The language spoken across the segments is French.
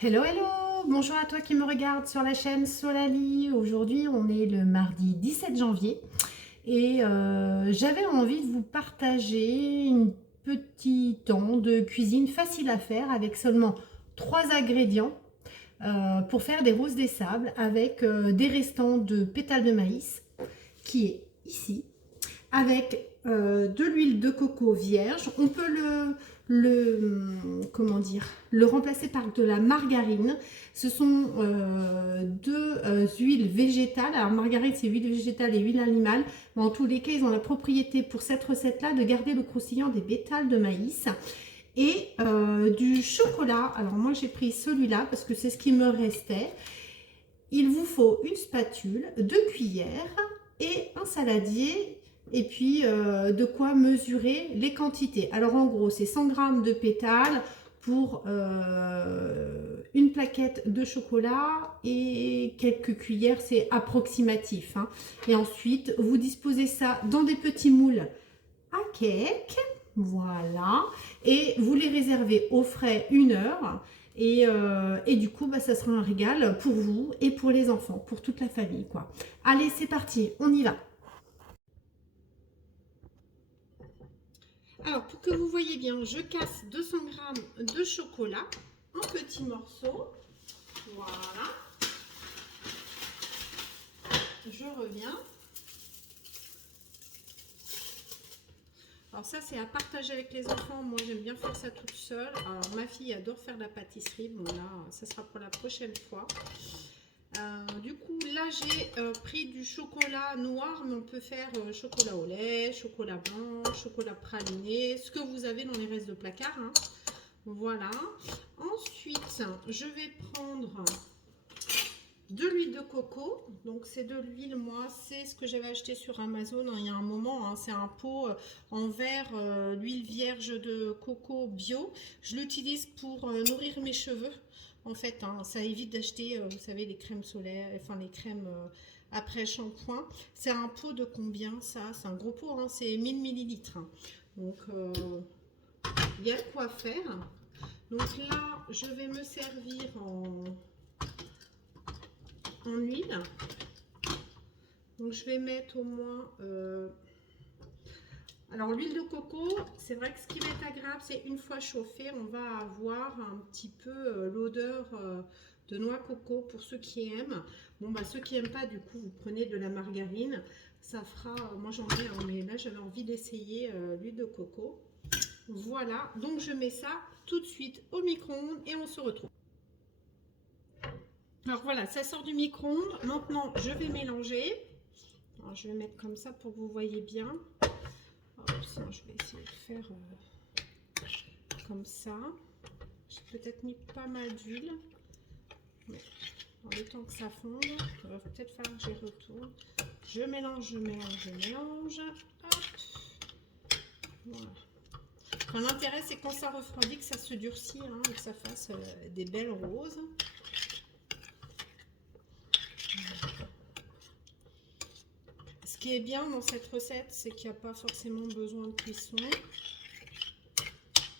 Hello, hello! Bonjour à toi qui me regarde sur la chaîne Solali. Aujourd'hui, on est le mardi 17 janvier et j'avais envie de vous partager un petit temps de cuisine facile à faire avec seulement 3 ingrédients pour faire des roses des sables avec des restants de pétales de maïs qui est ici avec de l'huile de coco vierge. On peut comment dire, le remplacer par de la margarine. Ce sont deux huiles végétales. Alors margarine, c'est huile végétale et huile animale. Mais en tous les cas, ils ont la propriété pour cette recette-là de garder le croustillant des pétales de maïs. Et du chocolat. Alors moi, j'ai pris celui-là parce que c'est ce qui me restait. Il vous faut une spatule, 2 cuillères et un saladier et puis de quoi mesurer les quantités. Alors en gros, c'est 100 g de pétales pour une plaquette de chocolat et quelques cuillères, c'est approximatif, hein. Et ensuite, vous disposez ça dans des petits moules à cake, voilà, et vous les réservez au frais 1 heure. Et du coup, bah, ça sera un régal pour vous et pour les enfants, pour toute la famille, quoi. Allez, c'est parti, on y va. Alors, pour que vous voyez bien, je casse 200 g de chocolat en petits morceaux. Voilà. Je reviens. Alors ça, c'est à partager avec les enfants. Moi, j'aime bien faire ça toute seule. Alors, ma fille adore faire de la pâtisserie. Bon, là, ça sera pour la prochaine fois. Du coup, là, j'ai pris du chocolat noir, mais on peut faire chocolat au lait, chocolat blanc, chocolat praliné, ce que vous avez dans les restes de placard, hein. Voilà. Ensuite, je vais prendre de l'huile de coco. Donc c'est de l'huile, moi c'est ce que j'avais acheté sur Amazon, hein, il y a un moment, hein. C'est un pot en verre, l'huile vierge de coco bio. Je l'utilise pour nourrir mes cheveux en fait, hein. Ça évite d'acheter vous savez, les crèmes solaires, enfin les crèmes après shampoing. C'est un pot de combien ça? C'est un gros pot, hein, c'est 1000 millilitres, hein. Donc il y a de quoi faire. Donc là je vais me servir en huile. Donc je vais mettre au moins alors l'huile de coco, c'est vrai que ce qui va être agréable, c'est une fois chauffée, on va avoir un petit peu l'odeur de noix coco pour ceux qui aiment. Bon bah ceux qui n'aiment pas, du coup vous prenez de la margarine, ça fera, moi j'en ai, hein, mais là j'avais envie d'essayer l'huile de coco. Voilà, donc je mets ça tout de suite au micro-ondes et on se retrouve. Alors voilà, ça sort du micro-ondes. Maintenant, je vais mélanger. Alors, je vais mettre comme ça pour que vous voyez bien. Hop, je vais essayer de faire comme ça. J'ai peut-être mis pas mal d'huile. Mais en le temps que ça fonde, il va peut-être falloir que j'y retourne. Je mélange, je mélange, je mélange. Hop. Voilà. Enfin, l'intérêt, c'est quand ça refroidit, que ça se durcit, hein, et que ça fasse des belles roses. Ce qui est bien dans cette recette, c'est qu'il n'y a pas forcément besoin de cuisson.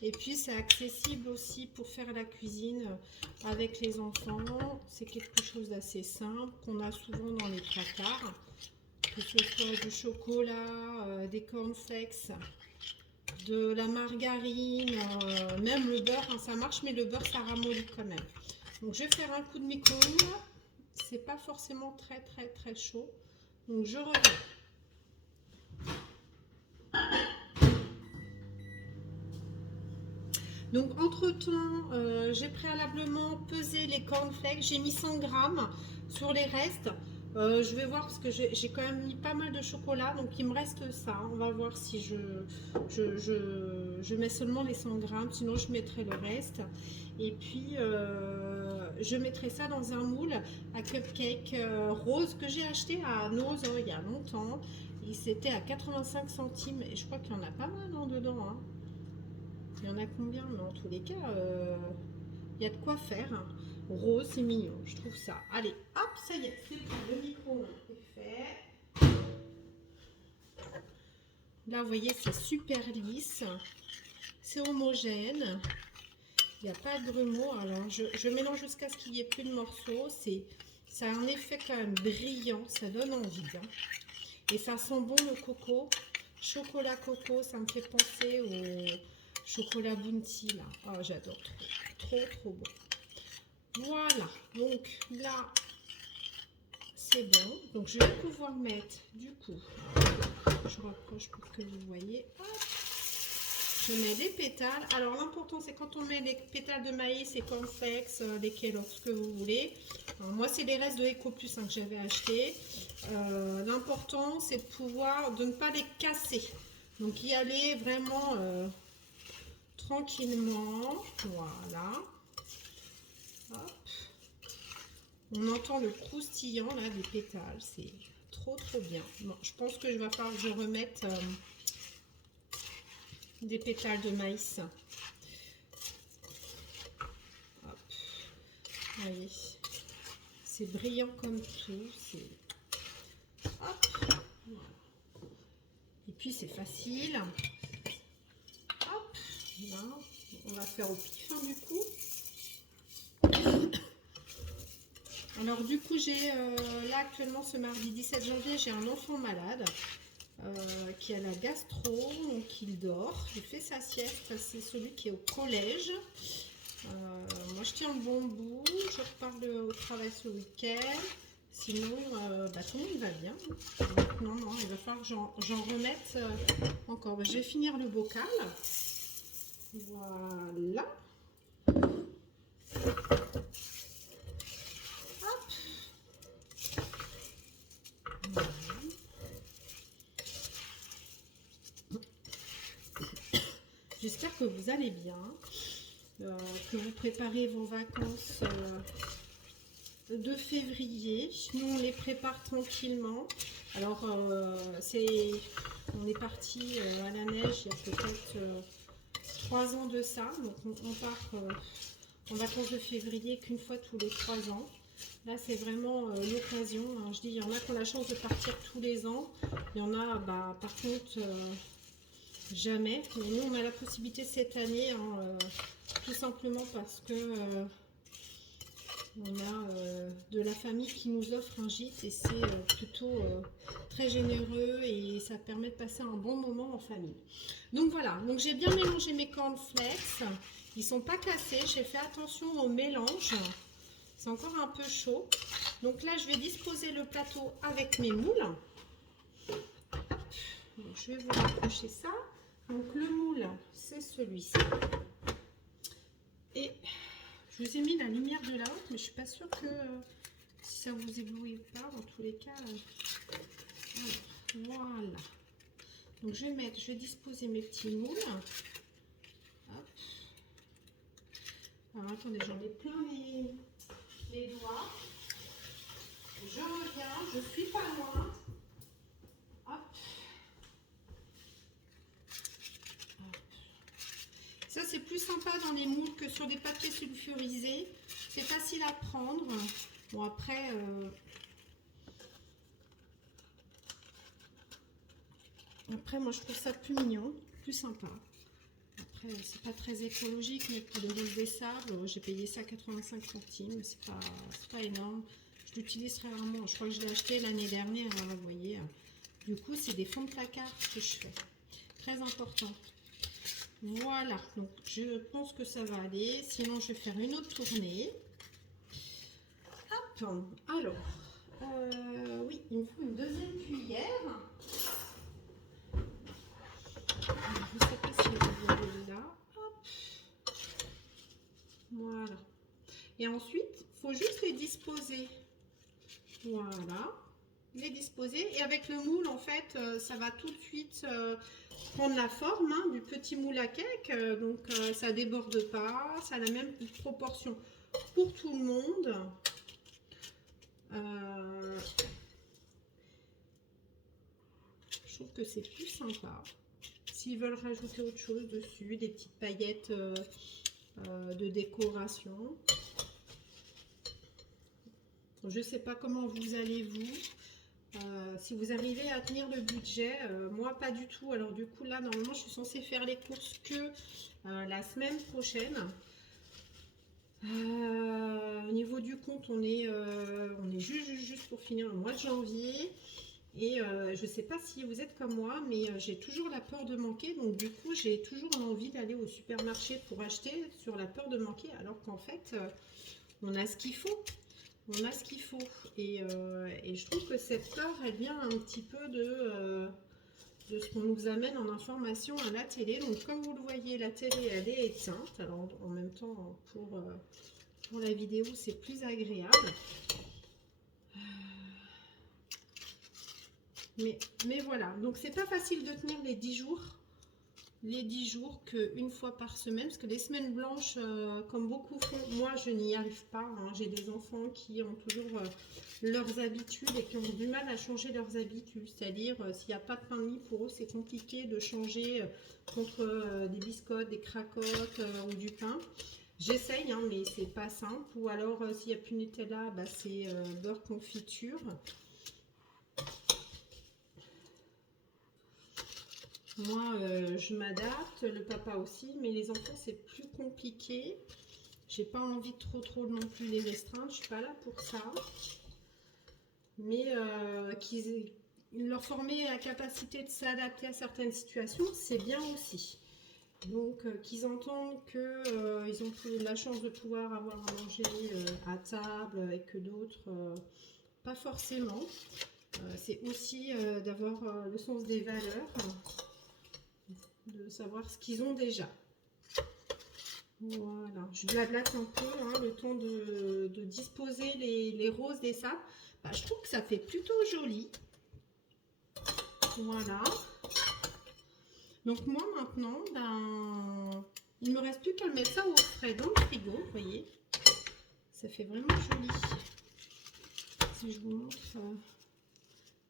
Et puis c'est accessible aussi pour faire la cuisine avec les enfants. C'est quelque chose d'assez simple qu'on a souvent dans les placards. Que ce soit du chocolat, des cornflakes, de la margarine, même le beurre, hein, ça marche, mais le beurre ça ramollit quand même. Donc je vais faire un coup de micro-ondes. C'est pas forcément très chaud. Donc je reviens. Donc entre temps, j'ai préalablement pesé les cornflakes, j'ai mis 100 grammes sur les restes. Je vais voir parce que j'ai quand même mis pas mal de chocolat, donc il me reste ça. On va voir si je mets seulement les 100 grammes, sinon je mettrai le reste. Et puis je mettrai ça dans un moule à cupcake rose que j'ai acheté à Noz il y a longtemps. C'était à 85 centimes et je crois qu'il y en a pas mal hein, dedans, hein. Il y en a combien? Mais en tous les cas, il y a de quoi faire, hein. Rose, c'est mignon, je trouve ça. Allez, hop, ça y est, c'est bon, le micro est fait. Là, vous voyez, c'est super lisse, c'est homogène. Il n'y a pas de grumeaux. Alors, je mélange jusqu'à ce qu'il n'y ait plus de morceaux. Ça a un effet quand même brillant. Ça donne envie. Hein. Et ça sent bon le coco. Chocolat coco, ça me fait penser au chocolat Bounty. Là. Oh, j'adore. Trop, trop, trop bon. Voilà. Donc là, c'est bon. Donc, je vais pouvoir mettre du coup. Je rapproche pour que vous voyez. Hop. Je mets les pétales. Alors l'important c'est quand on met les pétales de maïs et cornflakes, les Kellogg's, ce que vous voulez. Alors, moi c'est les restes de Eco Plus que j'avais acheté. L'important c'est de ne pas les casser. Donc y aller vraiment tranquillement. Voilà. Hop. On entend le croustillant là des pétales. C'est trop trop bien. Bon, je pense que je vais falloir que je remette des pétales de maïs. Hop. Voyez, c'est brillant comme tout. Hop. Voilà. Et puis c'est facile. Hop. Là, on va faire au pif hein, du coup. Alors du coup j'ai là actuellement ce mardi 17 janvier j'ai un enfant malade. Qui a la gastro, donc il dort, il fait sa sieste, c'est celui qui est au collège. Moi je tiens le bon bout, je repars au travail ce week-end, sinon tout le monde va bien. Donc, non, il va falloir que j'en remette encore. Je vais finir le bocal, voilà. Hop. Voilà. J'espère que vous allez bien, que vous préparez vos vacances de février. Nous, on les prépare tranquillement. Alors, on est parti à la neige il y a peut-être 3 ans de ça. Donc, on part en vacances de février qu'une fois tous les 3 ans. Là, c'est vraiment l'occasion. Hein. Je dis, il y en a qui ont la chance de partir tous les ans. Il y en a, par contre... jamais, mais nous on a la possibilité cette année, hein, tout simplement parce que on a de la famille qui nous offre un gîte et c'est plutôt très généreux et ça permet de passer un bon moment en famille. Donc voilà, donc j'ai bien mélangé mes cornflakes, ils sont pas cassés, j'ai fait attention au mélange, c'est encore un peu chaud. Donc là je vais disposer le plateau avec mes moules. Donc, je vais vous rapprocher ça. Donc le moule, c'est celui-ci. Et je vous ai mis la lumière de la haute, mais je suis pas sûre que si ça vous éblouit ou pas. Dans tous les cas, voilà. Donc je vais disposer mes petits moules. Hop. Alors attendez, j'en ai plein les doigts. Je reviens, je suis pas loin. Hop. Ça, c'est plus sympa dans les moules que sur des papiers sulfurisés. C'est facile à prendre. Bon, après... Après, moi, je trouve ça plus mignon, plus sympa. Après, c'est pas très écologique, mais pour les moules des sables, j'ai payé ça 85 centimes. C'est pas énorme. Je l'utilise très rarement. Je crois que je l'ai acheté l'année dernière, hein, vous voyez. Du coup, c'est des fonds de placard que je fais. Très important. Voilà, donc je pense que ça va aller. Sinon, je vais faire une autre tournée. Hop, alors, oui, il me faut une deuxième cuillère. Je ne sais pas si vous voyez là. Hop. Voilà. Et ensuite, il faut juste les disposer. Voilà. Les disposer. Et avec le moule, en fait, ça va tout de suite prendre la forme hein, du petit moule à cake. Donc, ça déborde pas. Ça a la même proportion pour tout le monde. Je trouve que c'est plus sympa. S'ils veulent rajouter autre chose dessus, des petites paillettes de décoration. Je ne sais pas comment vous allez vous. Si vous arrivez à tenir le budget, moi pas du tout. Alors du coup là normalement je suis censée faire les courses que la semaine prochaine. Au niveau du compte, on est juste pour finir le mois de janvier. Et je ne sais pas si vous êtes comme moi, mais j'ai toujours la peur de manquer. Donc du coup, j'ai toujours envie d'aller au supermarché pour acheter sur la peur de manquer. Alors qu'en fait, on a ce qu'il faut. On a ce qu'il faut. Et je trouve que cette peur, elle vient un petit peu de ce qu'on nous amène en information à la télé. Donc comme vous le voyez, la télé, elle est éteinte. Alors en même temps, pour la vidéo, c'est plus agréable. Mais voilà, donc c'est pas facile de tenir les 10 jours. Les 10 jours qu'une fois par semaine, parce que les semaines blanches, comme beaucoup font, moi je n'y arrive pas. Hein. J'ai des enfants qui ont toujours leurs habitudes et qui ont du mal à changer leurs habitudes. C'est-à-dire, s'il n'y a pas de pain de mie, pour eux c'est compliqué de changer contre des biscottes, des cracottes ou du pain. J'essaye, hein, mais c'est pas simple. Ou alors, s'il n'y a plus de Nutella, bah, c'est beurre confiture. Moi, je m'adapte, le papa aussi, mais les enfants, c'est plus compliqué. J'ai pas envie de trop non plus les restreindre, je suis pas là pour ça. Mais leur former la capacité de s'adapter à certaines situations, c'est bien aussi. Donc, qu'ils entendent qu'ils ont la chance de pouvoir avoir à manger à table et que d'autres, pas forcément. C'est aussi d'avoir le sens des valeurs, de savoir ce qu'ils ont déjà. Voilà, je blablate un peu, hein, le temps de disposer les roses des sables. Bah, je trouve que ça fait plutôt joli. Voilà. Donc moi maintenant, ben, il me reste plus qu'à mettre ça au frais dans le frigo, vous voyez. Ça fait vraiment joli. Si je vous montre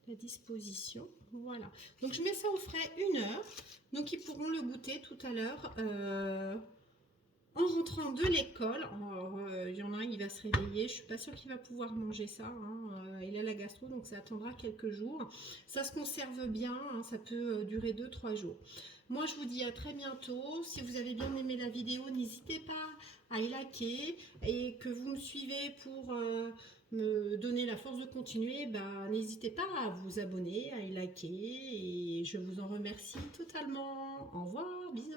la disposition, voilà. Donc je mets ça au frais 1 heure. Donc ils pourront le goûter tout à l'heure. En rentrant de l'école, il y en a un, il va se réveiller, je suis pas sûre qu'il va pouvoir manger ça, hein. Il a la gastro, donc ça attendra quelques jours. Ça se conserve bien, hein, ça peut durer 2-3 jours. Moi, je vous dis à très bientôt. Si vous avez bien aimé la vidéo, n'hésitez pas à y liker et que vous me suivez pour me donner la force de continuer, bah, n'hésitez pas à vous abonner, à y liker et je vous en remercie totalement. Au revoir, bisous.